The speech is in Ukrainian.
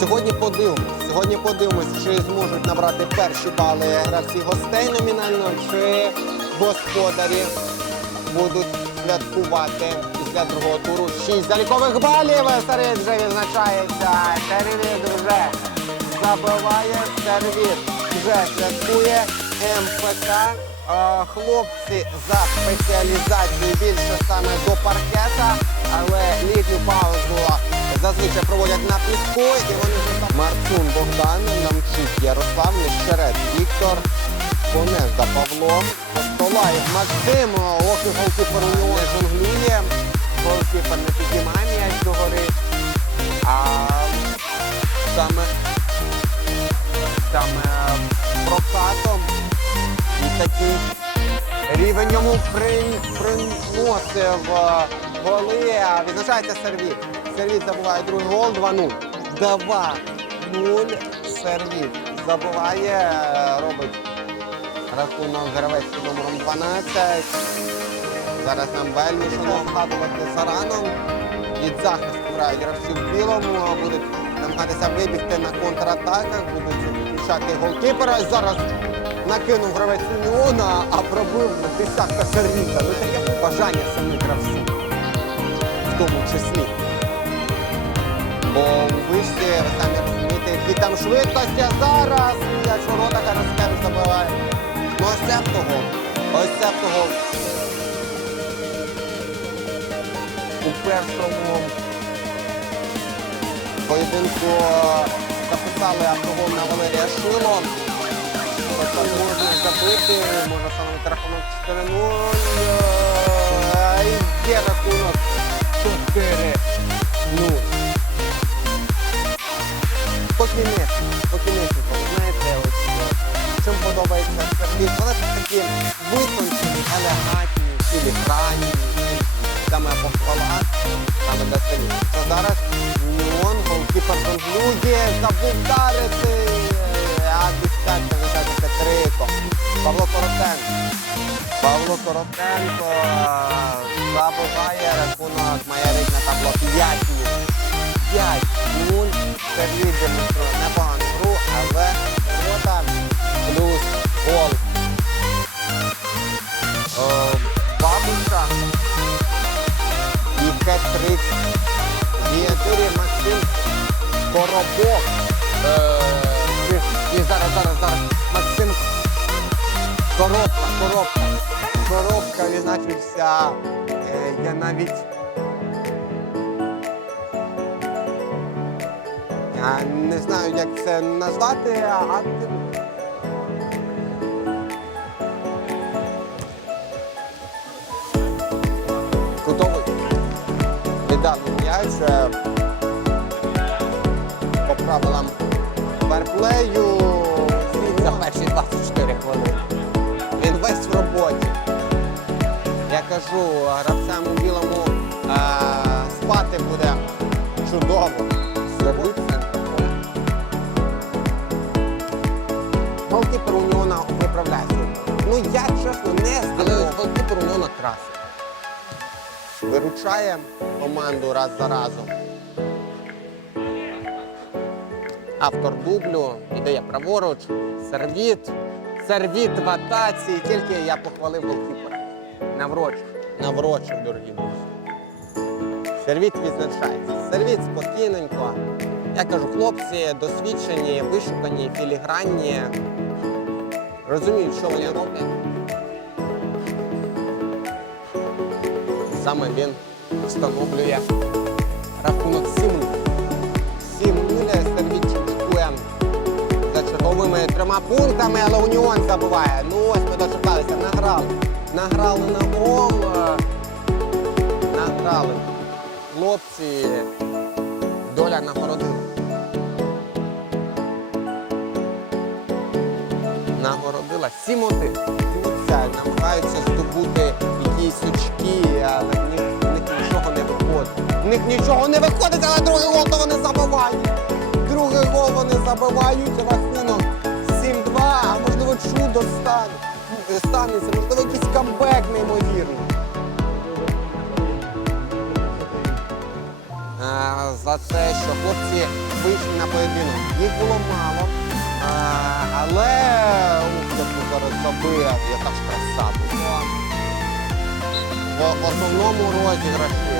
Сьогодні подивимось. Сьогодні подивимось, чи зможуть набрати перші бали гравці гостей номінально, чи господарі будуть святкувати після другого туру. Шість залікових балів. Сервіт вже відзначається. Сервіт вже забиває. Сервіт вже святкує. МФК. Е, Хлопці за спеціалізацією більше саме до паркета, але літню паузу зазвичай проводять на піску. І вони. Марцун Богдан, Намчук Ярослав, Нещерет Віктор, Конежда Павло, Постолаєв Максим, ох і голкіпер у нього жонглює. Голкіпер не підіймає м'яч догори. А саме, саме прокатом і такий рівень йому при- приносив е, голи. Відзначається сервіт. Сервіт забуває другий гол 2-0. 2-0 сервіт. Забуває, робить рахунок гравець під номером 12. Зараз нам вельми шано згадувати Сараном. Від захисту грають гравці в білому, будуть намагатися вибігти на контратаках, будуть включати голкіпера. Зараз накинув гравець Уніона, а пробив десятка сервіта. Ну таке побажання самих гравців. В тому числі. Бо вишці, ви самі розумієте, які там швидкості, а зараз м'яч у ворота Караскевич забиває. Ну ось це того. Ось це того. У першому поєдинку записали автогол на Валерія Шило. Тобто можна забити, можна встановити рахунок 4-0. Вони такі витончені, елегантні, філігранні, саме похвала, саме сервіс. То зараз Ніон, голкіпер конклюзії, забув вдарити, а дистанція залишається трико. Павло Коротенко. Павло Коротенко забиває рахунок маярить на табло 5 5-0. Сервіс демонструє Коробок. Е, і, зараз, зараз, зараз. Максим Коробка, коробка. Коробка відзначився. Е, я навіть Я не знаю, як це назвати, а кутовий відданий м'яч е, по правилам ферплею він за перші 24 хвилини. Він весь в роботі. Я кажу, гравцям у білому е, спати буде чудово. Зробив центр поля. Голкіпер у нього на- виправляє. Ну я чесно не здивований. Голкіпер у нього на красі. Виручає команду раз за разом. Автор дублю ідея праворуч, сервіт, сервіт в атаці. І Тільки я похвалив голкіпера. Наврочив, наврочив, дорогі друзі. Сервіт відзначається. Сервіт спокійненько. Я кажу, хлопці досвідчені, вишукані, філігранні. Розуміють, що вони роблять. Саме він встановлює рахунок 7 черговими трьома пунктами, але Уніон забуває. Ну ось ми дочекалися, награли. Награли на гол. е, Награли. Хлопці, доля нагородила. Нагородила 7-1. Дивіться, намагаються здобути якісь очки, але в них, в них нічого не виходить. В них нічого не виходить, але другий гол то вони забивають. Другий гол вони забивають, рахунок 7-2, а можливо чудо стане. станеться, можливо, якийсь камбек неймовірний. за те, що хлопці вийшли на поєдинок. Їх було мало. Е, але ух, зараз забив, яка ж краса. В основному розіграші